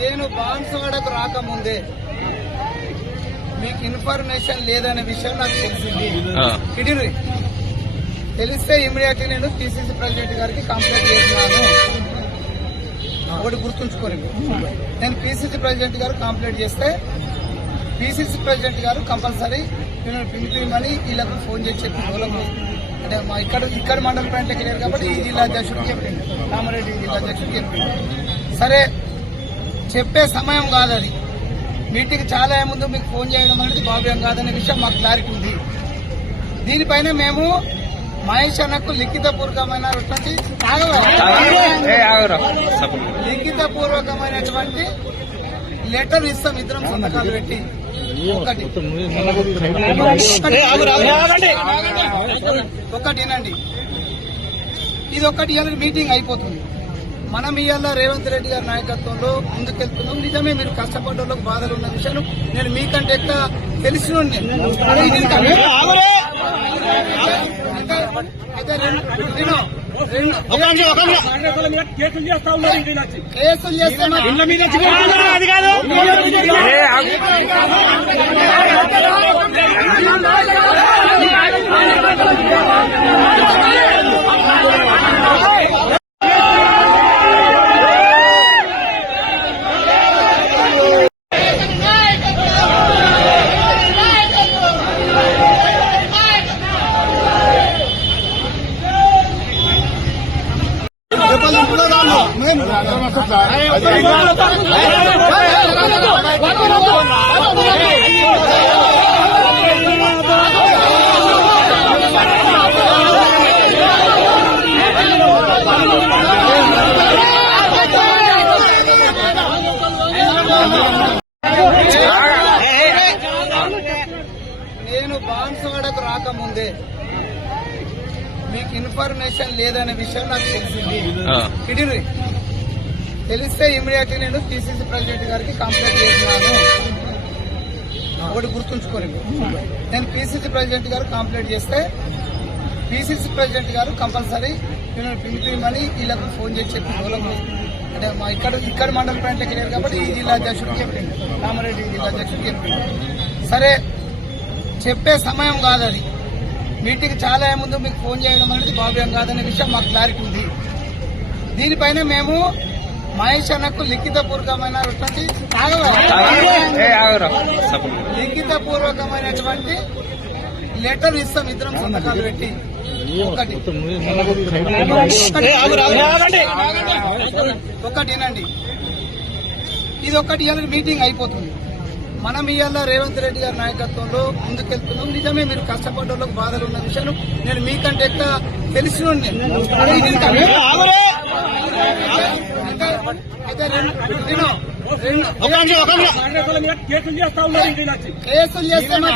నేను బాన్సువాడకు రాకముందే మీకు ఇన్ఫర్మేషన్ లేదనే విషయం నాకు తెలిసింది. తెలిస్తే ఇమీడియట్లీ నేను పిసిసి ప్రెసిడెంట్ గారికి కంప్లైంట్ చేస్తున్నాను. ఒకటి గుర్తుంచుకోండి, నేను పిసిసి ప్రెసిడెంట్ గారు కంప్లైంట్ చేస్తే పిసిసి ప్రెసిడెంట్ గారు కంపల్సరీ పిలిపిమని వీళ్ళకు ఫోన్ చేసి చెప్పి వాళ్ళకు అంటే మా ఇక్కడ మండల ప్యాంట్కి లేరు కాబట్టి ఈ జిల్లా అధ్యక్షుడికి చెప్పింది, కామారెడ్డి జిల్లా అధ్యక్షుడికి చెప్పింది. సరే చెప్పే సమయం కాదు అది. మీటింగ్ చాలా ముందు మీకు ఫోన్ చేయడం అనేది భావ్యం కాదనే విషయం మాకు క్లారిటీ ఉంది. దీనిపైన మేము మహేష్ అన్నకు లిఖితపూర్వకమైనటువంటి లెటర్ ఇస్తాం, ఇద్దరం సంతకాలు పెట్టి. ఒకటేనండి, ఇది ఒకటి మీటింగ్ అయిపోతుంది. మనం ఇవాళ రేవంత్ రెడ్డి గారి నాయకత్వంలో ముందుకెళ్తున్నాం. నిజమే, మీరు కష్టపడ్డోళ్ళకు బాధలు ఉన్న విషయం నేను మీకంటే ఎక్కువ తెలిసిన కేసులు చేస్తాను. నేను బాన్సువాడకు రాకముందే మీకు ఇన్ఫర్మేషన్ లేదనే విషయం నాకు తెలిసింది. తెలిస్తే ఇమీడియట్లీ నేను పిసిసి ప్రెసిడెంట్ గారికి కంప్లైంట్ చేస్తున్నాను. ఒకటి గుర్తుంచుకోండి, నేను పిసిసి ప్రెసిడెంట్ గారు కంప్లైంట్ చేస్తే పిసిసి ప్రెసిడెంట్ గారు కంపల్సరీ పిలిపిమని వీళ్ళకు ఫోన్ చేసి చెప్పి వాళ్ళకు అంటే మా ఇక్కడ మండల ప్యాంట్కి లేరు కాబట్టి ఈ జిల్లా అధ్యక్షుడికి చెప్పింది, కామారెడ్డి జిల్లా అధ్యక్షుడికి చెప్పింది. సరే చెప్పే సమయం కాదు అది. మీటింగ్ చాలా ముందు మీకు ఫోన్ చేయడం అనేది భావ్యం కాదనే విషయం మాకు క్లారిటీ ఉంది. దీనిపైన మేము మహేష్ అన్నకు లిఖితపూర్వకమైనటువంటి లెటర్ ఇస్తాం, ఇద్దరం సంతకాలు పెట్టి. ఒకటేనండి, ఇది ఒకటి మీటింగ్ అయిపోతుంది. మనం ఇవాళ రేవంత్ రెడ్డి గారి నాయకత్వంలో ముందుకెళ్తున్నాం. నిజమే, మీరు కష్టపడ్డోళ్ళకు బాధలు ఉన్న విషయం నేను మీకంటే ఎక్కువ తెలిసిన కేసులు చేస్తాను.